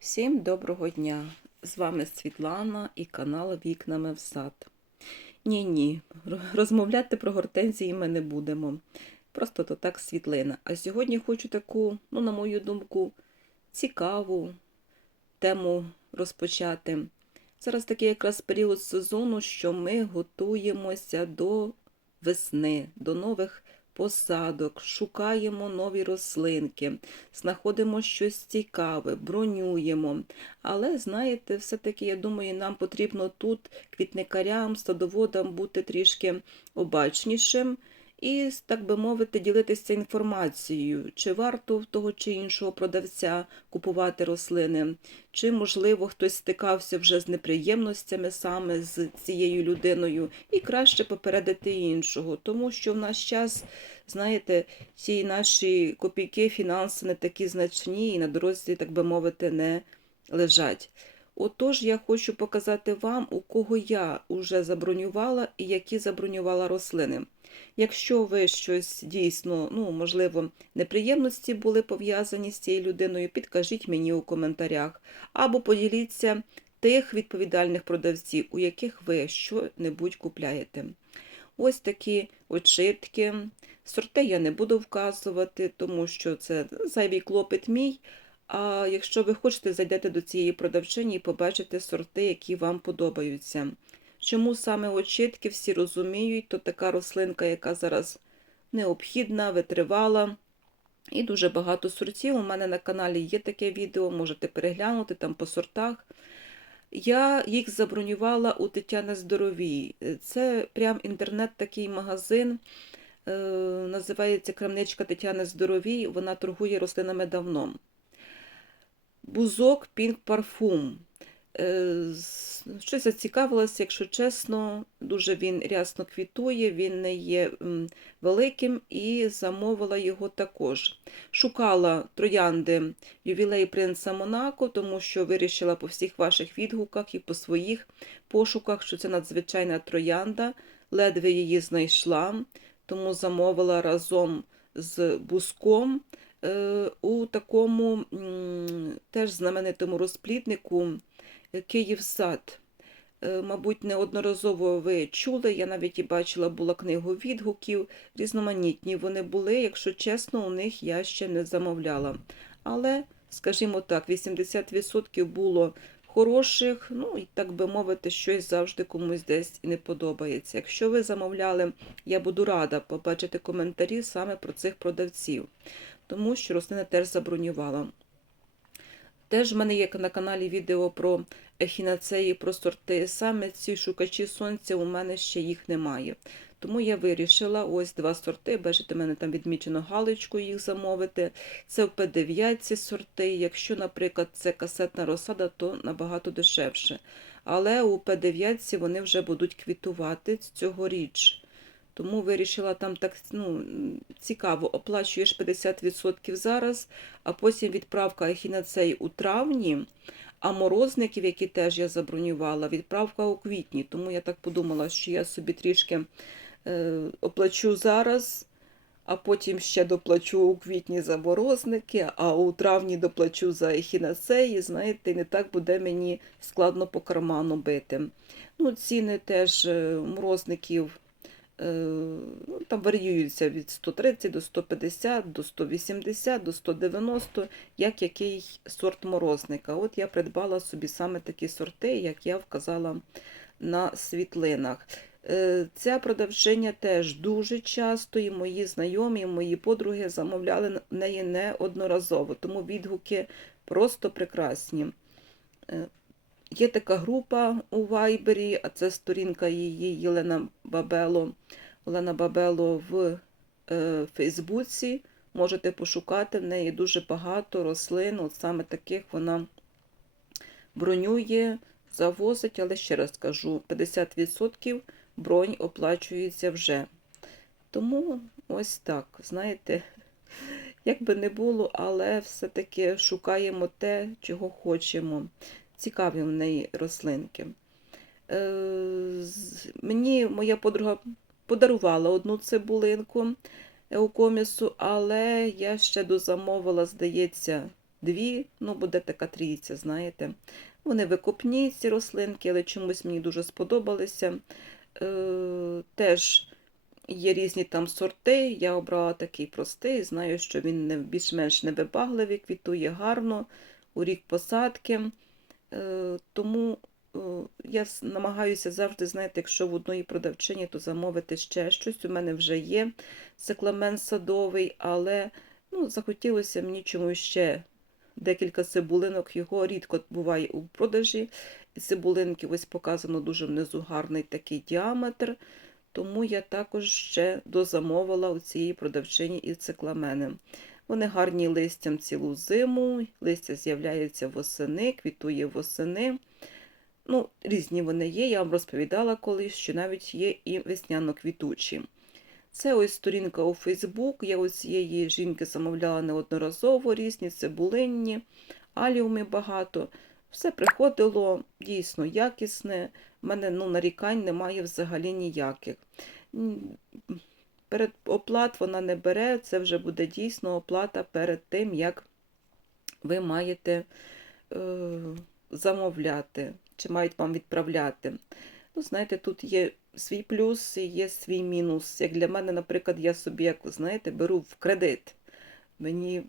Всім доброго дня! З вами Світлана і канал Вікнами в сад. Ні, ні, розмовляти про гортензії ми не будемо. Просто то так світлина. А сьогодні хочу таку, ну, на мою думку, цікаву тему розпочати. Зараз такий якраз період сезону, що ми готуємося до весни, до нових посадок, шукаємо нові рослинки, знаходимо щось цікаве, бронюємо. Але, знаєте, все-таки, я думаю, нам потрібно тут квітникарям, садоводам бути трішки обачнішим і, так би мовити, ділитися інформацією, чи варто в того чи іншого продавця купувати рослини, чи, можливо, хтось стикався вже з неприємностями саме з цією людиною, і краще попередити іншого, тому що в наш час, знаєте, ці наші копійки, фінанси не такі значні і на дорозі, так би мовити, не лежать. Отож, я хочу показати вам, у кого я вже забронювала і які забронювала рослини. Якщо ви щось дійсно, ну, можливо, неприємності були пов'язані з цією людиною, підкажіть мені у коментарях, або поділіться тих відповідальних продавців, у яких ви що-небудь купляєте. Ось такі очитки. Сорти я не буду вказувати, тому що це зайвий клопіт мій. А якщо ви хочете, зайдете до цієї продавчині і побачите сорти, які вам подобаються. Чому саме очітки всі розуміють, то така рослинка, яка зараз необхідна, витривала. І дуже багато сортів. У мене на каналі є таке відео, можете переглянути там по сортах. Я їх забронювала у Тетяни Здоровій. Це прям інтернет такий магазин. Е, називається Крамничка Тетяни Здоровій. Вона торгує рослинами давно. Бузок Пінк Парфум. Е, щось зацікавилася, якщо чесно, дуже він рясно квітує, він не є великим і замовила його також. Шукала троянди ювілей принца Монако, тому що вирішила по всіх ваших відгуках і по своїх пошуках, що це надзвичайна троянда, ледве її знайшла, тому замовила разом з буском. Е, у такому теж знаменитому розпліднику Київсад. Е, мабуть, неодноразово ви чули, я навіть і бачила була книгу відгуків, різноманітні вони були, якщо чесно, у них я ще не замовляла. Але, скажімо так, 80% було хороших, ну і так би мовити, щось завжди комусь десь і не подобається. Якщо ви замовляли, я буду рада побачити коментарі саме про цих продавців, тому що рослина теж забронювала. Теж в мене є на каналі відео про ехінацеї, про сорти. Саме ці шукачі сонця у мене ще їх немає. Тому я вирішила ось два сорти. Бачите, в мене там відмічено галочкою їх замовити. Це в П9 сорти. Якщо, наприклад, це касетна розсада, то набагато дешевше. Але у П9 вони вже будуть квітувати цьогоріч. Тому вирішила там так ну, цікаво, оплачуєш 50% зараз, а потім відправка ехінацей у травні, а морозників, які теж я забронювала, відправка у квітні. Тому я так подумала, що я собі трішки е, оплачу зараз, а потім ще доплачу у квітні за морозники, а у травні доплачу за ехінацеї. Знаєте, не так буде мені складно по карману бити. Ну, Ціни теж е, морозників. Е, ну, там варіюються від 130 до 150, до 180, до 190, як який сорт морозника. От я придбала собі саме такі сорти, як я вказала на світлинах. Е, ця продавчиня теж дуже часто, і мої знайомі, і мої подруги замовляли неї неодноразово, тому відгуки просто прекрасні. Є така група у Вайбері, а це сторінка її Єлена Бабело. Олена Бабело в е, Фейсбуці. Можете пошукати, в неї дуже багато рослин, от саме таких вона бронює, завозить, але ще раз кажу, 50% бронь оплачується вже. Тому ось так, знаєте, як би не було, але все-таки шукаємо те, чого хочемо цікаві в неї рослинки. Е, мені моя подруга подарувала одну цибулинку еукомісу, але я ще дозамовила, здається, дві, ну буде така трійця, знаєте. Вони викопні, ці рослинки, але чомусь мені дуже сподобалися. Е, теж є різні там сорти. Я обрала такий простий, знаю, що він більш-менш невибагливий, квітує гарно у рік посадки. Е, тому е, я намагаюся завжди, знаєте, якщо в одної продавчині, то замовити ще щось. У мене вже є цикламен садовий, але ну, захотілося мені чомусь ще декілька цибулинок. Його рідко буває у продажі. Цибулинки ось показано дуже внизу гарний такий діаметр. Тому я також ще дозамовила у цієї продавчині і цикламени. Вони гарні листям цілу зиму, листя з'являється восени, квітує восени. Ну, різні вони є, я вам розповідала колись, що навіть є і весняно-квітучі. Це ось сторінка у Фейсбук. Я у цієї жінки замовляла неодноразово різні цибулинні, аліуми багато. Все приходило дійсно якісне. У мене ну, нарікань немає взагалі ніяких. Перед оплат вона не бере, це вже буде дійсно оплата перед тим, як ви маєте е, замовляти, чи мають вам відправляти. Ну, знаєте, тут є свій плюс і є свій мінус. Як для мене, наприклад, я собі, як ви знаєте, беру в кредит. Мені,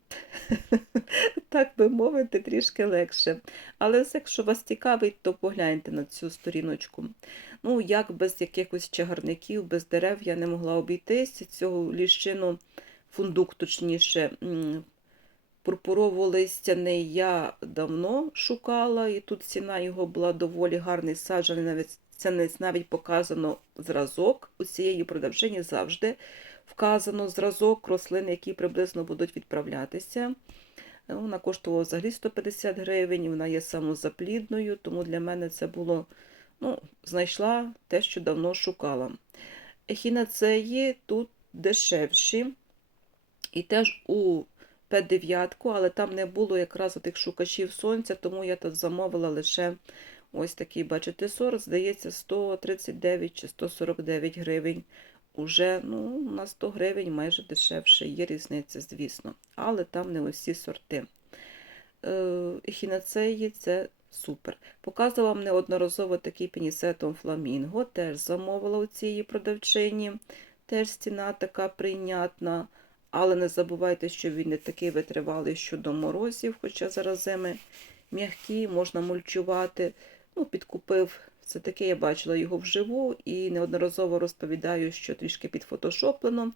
так би мовити, трішки легше. Але якщо вас цікавить, то погляньте на цю сторіночку. Ну, як без якихось чагарників, без дерев я не могла обійтись. Цього ліщину, фундук, точніше, пурпурово-листяний я давно шукала, і тут ціна його була доволі гарний саджаний, навіть це навіть показано зразок. У цієї продавчині завжди вказано зразок рослин, які приблизно будуть відправлятися. Е, Вона коштувала взагалі 150 гривень, вона є самозаплідною, тому для мене це було, ну, знайшла те, що давно шукала. Ехінацеї тут дешевші, і теж у П9, але там не було якраз тих шукачів сонця, тому я тут замовила лише ось такий, бачите, сорт, здається, 139 чи 149 гривень. Уже ну, на 100 гривень майже дешевше, є різниця, звісно, але там не усі сорти. Е, Ехінацеї це супер. Показувала вам неодноразово такий пінісетом фламінго, теж замовила у цієї продавчині, теж ціна така прийнятна. Але не забувайте, що він не такий витривалий щодо морозів, хоча зараз зими м'які, можна мульчувати. Ну, підкупив це таке, я бачила його вживу і неодноразово розповідаю, що трішки підфотошоплено.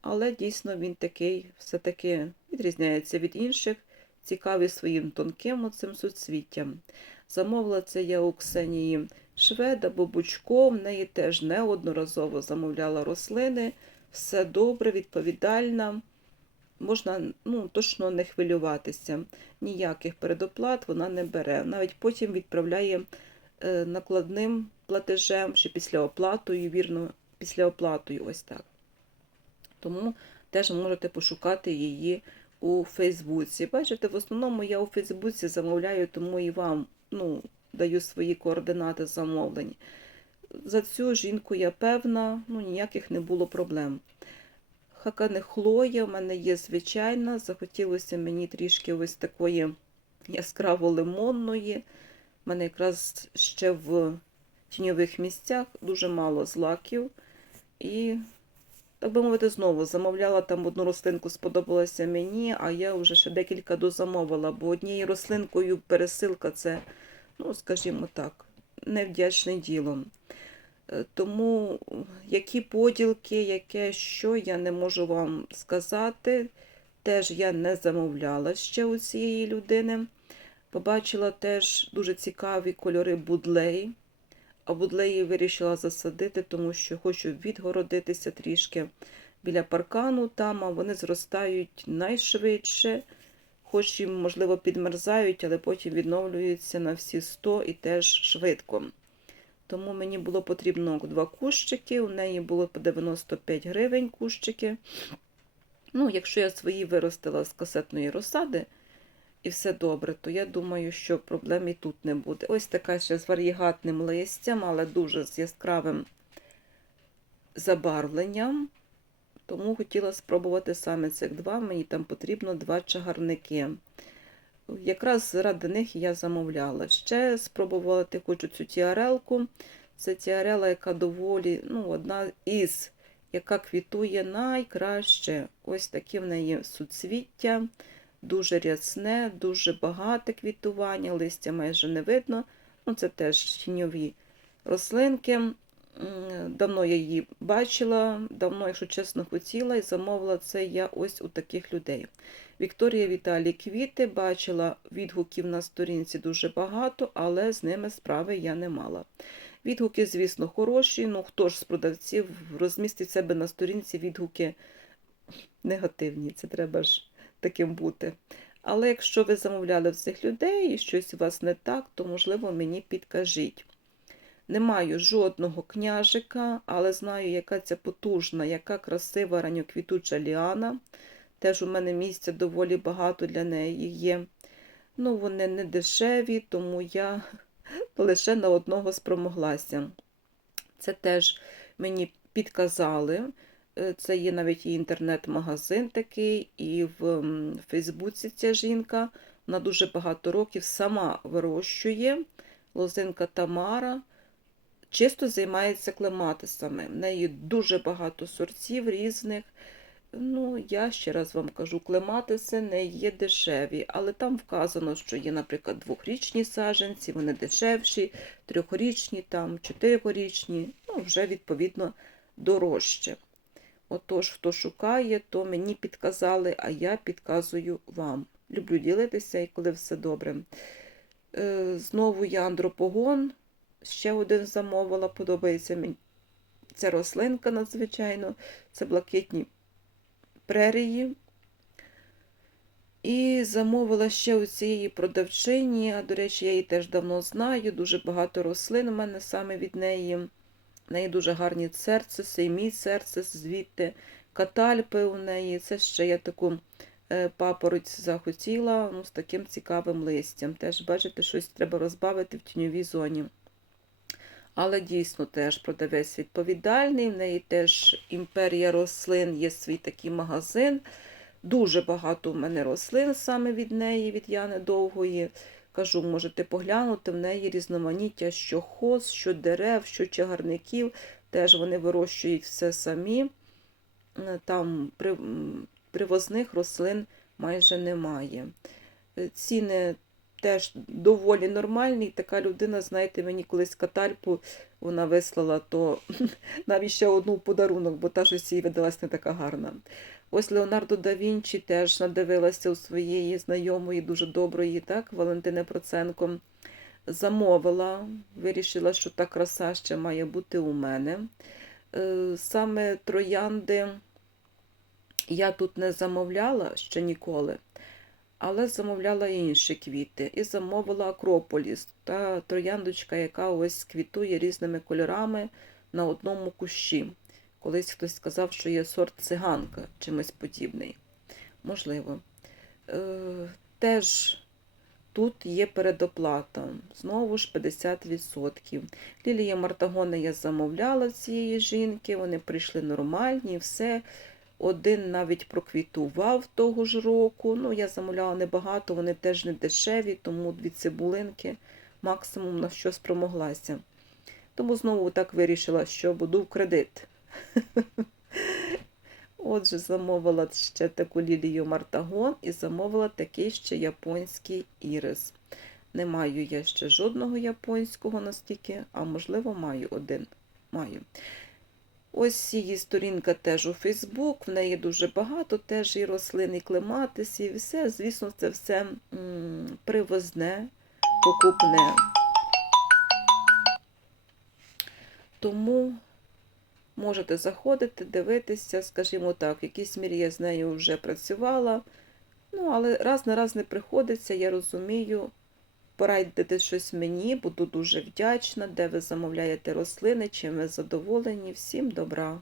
Але дійсно він такий все-таки відрізняється від інших, цікавий своїм тонким оцим суцвіттям. Замовила це я у Ксенії Шведа, Бобучко, в неї теж неодноразово замовляла рослини. Все добре, відповідальна. Можна ну, точно не хвилюватися. Ніяких передоплат вона не бере. Навіть потім відправляє е, накладним платежем чи після оплатою, вірно, після оплатою, ось так. Тому теж можете пошукати її у Фейсбуці. Бачите, в основному я у Фейсбуці замовляю, тому і вам ну, даю свої координати замовлень. За цю жінку я певна, ну ніяких не було проблем. Хакане Хлоя в мене є звичайна. Захотілося мені трішки ось такої яскраво лимонної. У мене якраз ще в тіньових місцях дуже мало злаків. І, так би мовити, знову замовляла там одну рослинку, сподобалася мені, а я вже ще декілька дозамовила, бо однією рослинкою пересилка це, ну, скажімо так, невдячне діло. Е, Тому які поділки, яке що, я не можу вам сказати. Теж я не замовляла ще у цієї людини. Побачила теж дуже цікаві кольори будлей. А будлеї вирішила засадити, тому що хочу відгородитися трішки біля паркану там, а вони зростають найшвидше, хоч і, можливо, підмерзають, але потім відновлюються на всі 100 і теж швидко. Тому мені було потрібно два кущики. У неї було по 95 гривень кущики. Ну, якщо я свої виростила з касетної розсади і все добре, то я думаю, що проблем і тут не буде. Ось така ще з варігатним листям, але дуже з яскравим забарвленням. Тому хотіла спробувати саме цих два. Мені там потрібно два чагарники. Якраз заради них я замовляла. Ще спробувати хочу цю тіарелку. Це тіарела, яка доволі, ну, одна із, яка квітує найкраще. Ось таке в неї суцвіття, дуже рясне, дуже багате квітування, листя майже не видно. Ну, це теж тіньові рослинки. Давно я її бачила, давно, якщо чесно, хотіла і замовила це я ось у таких людей. Вікторія Віталій квіти, бачила відгуків на сторінці дуже багато, але з ними справи я не мала. Відгуки, звісно, хороші. Ну хто ж з продавців розмістить себе на сторінці відгуки негативні, це треба ж таким бути. Але якщо ви замовляли в цих людей і щось у вас не так, то, можливо, мені підкажіть. Не маю жодного княжика, але знаю, яка ця потужна, яка красива ранньоквітуча ліана. Теж у мене місця доволі багато для неї є. Ну, вони не дешеві, тому я лише на одного спромоглася. Це теж мені підказали. Е, Це є навіть і інтернет-магазин такий, і в Фейсбуці ця жінка. Вона дуже багато років сама вирощує. Лозинка Тамара. Чисто займається клематисами. В неї дуже багато сортів різних. Ну, я ще раз вам кажу, клематиси не є дешеві, але там вказано, що є, наприклад, двохрічні саджанці, вони дешевші, трьохрічні, там, чотирирічні, ну, вже відповідно дорожче. Отож, хто шукає, то мені підказали, а я підказую вам. Люблю ділитися і коли все добре. Е, Знову я андропогон, ще один замовила, подобається мені. Це рослинка надзвичайно, це блакитні прерії. І замовила ще у цієї продавчині, а до речі, я її теж давно знаю. Дуже багато рослин у мене саме від неї. В неї дуже гарні церциси, і мій церцис звідти, катальпи у неї. Це ще я таку е, папороть захотіла ну, з таким цікавим листям. Теж, бачите, щось треба розбавити в тіньовій зоні. Але дійсно теж продавець відповідальний. В неї теж імперія рослин, є свій такий магазин. Дуже багато в мене рослин саме від неї, від Яни Довгої. Кажу, можете поглянути, в неї різноманіття що хоз, що дерев, що чагарників. Теж вони вирощують все самі. Е, Там привозних рослин майже немає. Е, Ціни теж доволі нормальні. Така людина, знаєте, мені колись катальпу вона вислала, то навіть ще одну подарунок, бо та щось їй видалась не така гарна. Ось Леонардо да Вінчі теж надивилася у своєї знайомої, дуже доброї, так, Валентини Проценко. Замовила, вирішила, що та краса ще має бути у мене. Е, Саме троянди я тут не замовляла ще ніколи, але замовляла інші квіти. І замовила Акрополіс, та трояндочка, яка ось квітує різними кольорами на одному кущі. Колись хтось сказав, що є сорт циганка, чимось подібний. Можливо. Е, теж тут є передоплата. Знову ж 50%. Лілія Мартагони я замовляла цієї жінки, вони прийшли нормальні, все. Один навіть проквітував того ж року. Ну, я замовляла небагато, вони теж не дешеві, тому дві цибулинки максимум на що спромоглася. Тому знову так вирішила, що буду в кредит. Отже, замовила ще таку лілію Мартагон і замовила такий ще японський ірис. Не маю я ще жодного японського настільки, а можливо, маю один. Маю. Ось її сторінка теж у Фейсбук, в неї дуже багато, теж і рослин, і клематис, і все. Звісно, це все привозне, покупне. Тому можете заходити, дивитися, скажімо так, в якійсь мірі я з нею вже працювала. Ну, але раз на раз не приходиться, я розумію. Порадьте щось мені, буду дуже вдячна, де ви замовляєте рослини, чим ви задоволені. Всім добра!